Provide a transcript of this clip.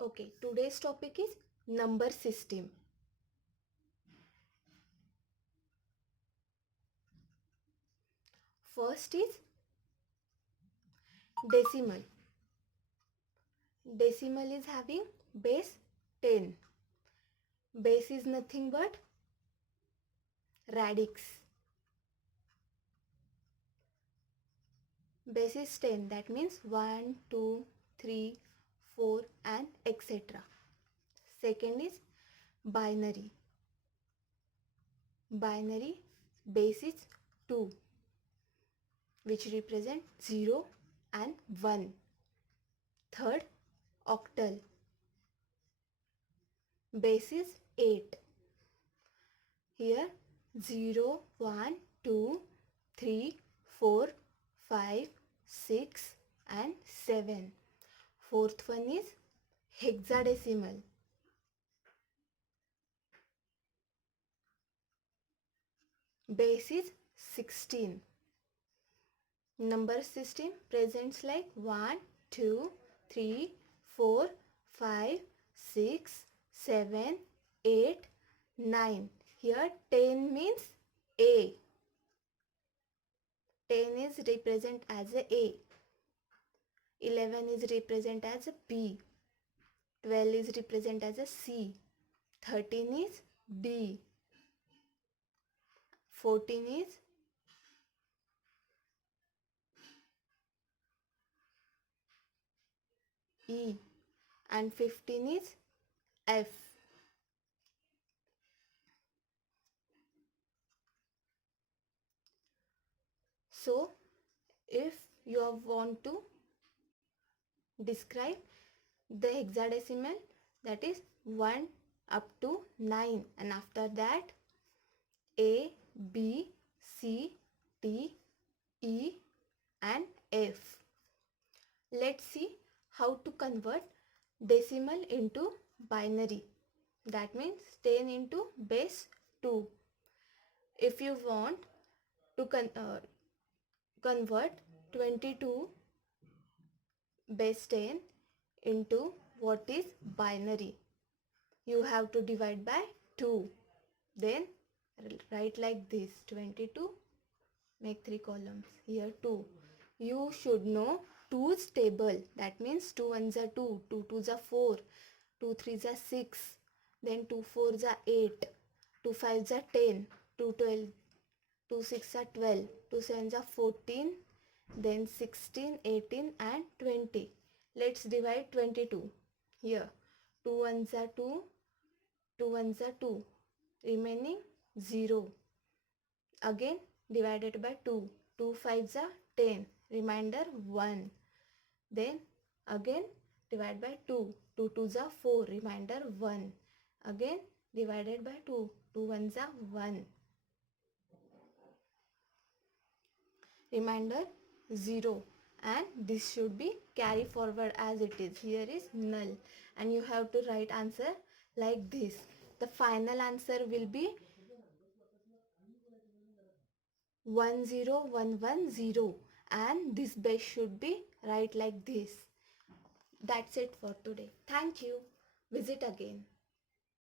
Okay, today's topic is number system. First is decimal. Decimal is having base 10. Base is nothing but radix. Base is 10, that means 1, 2, 3, 4 and etc. Second is binary. Binary base is 2, which represent 0 and 1. Third, octal. Base is 8. Here 0, 1, 2, 3, 4, 5, 6 and 7. Fourth one is hexadecimal. Base is 16. Number system presents like 1, 2, 3, 4, 5, 6, 7, 8, 9. Here 10 means A. 10 is represent as a A. 11 is represent as a B. 12 is represent as a C. 13 is D. 14 is E. And 15 is F. So, if you want to describe the hexadecimal, that is 1 up to 9, and after that A, B, C, D, E and F. Let's see how to convert decimal into binary. That means 10 into base 2. If you want to convert 22 base 10 into what is binary, you have to divide by 2. Then write like this: 22, make 3 columns, here 2. You should know 2's table. That means 2 1s are 2, 2 2s are 4, 2 3s are 6, then 2 4s are 8, 2 5s are 10, 2 12, 2 6 are 12, 2 7s are 14, then 16, 18 and 20. Let's divide 22. Here 2 1s are 2, 2 1s are 2, remaining 0. Again divided by 2, 2 5s are 10, remainder 1. Then again divide by 2, 2 2s are 4, remainder 1. Again divided by 2, 2 1s are 1, remainder 0. And this should be carry forward as it is. Here is null, and you have to write answer like this. The final answer will be 10110, and this base should be right like this. That's it for today. Thank you. Visit again.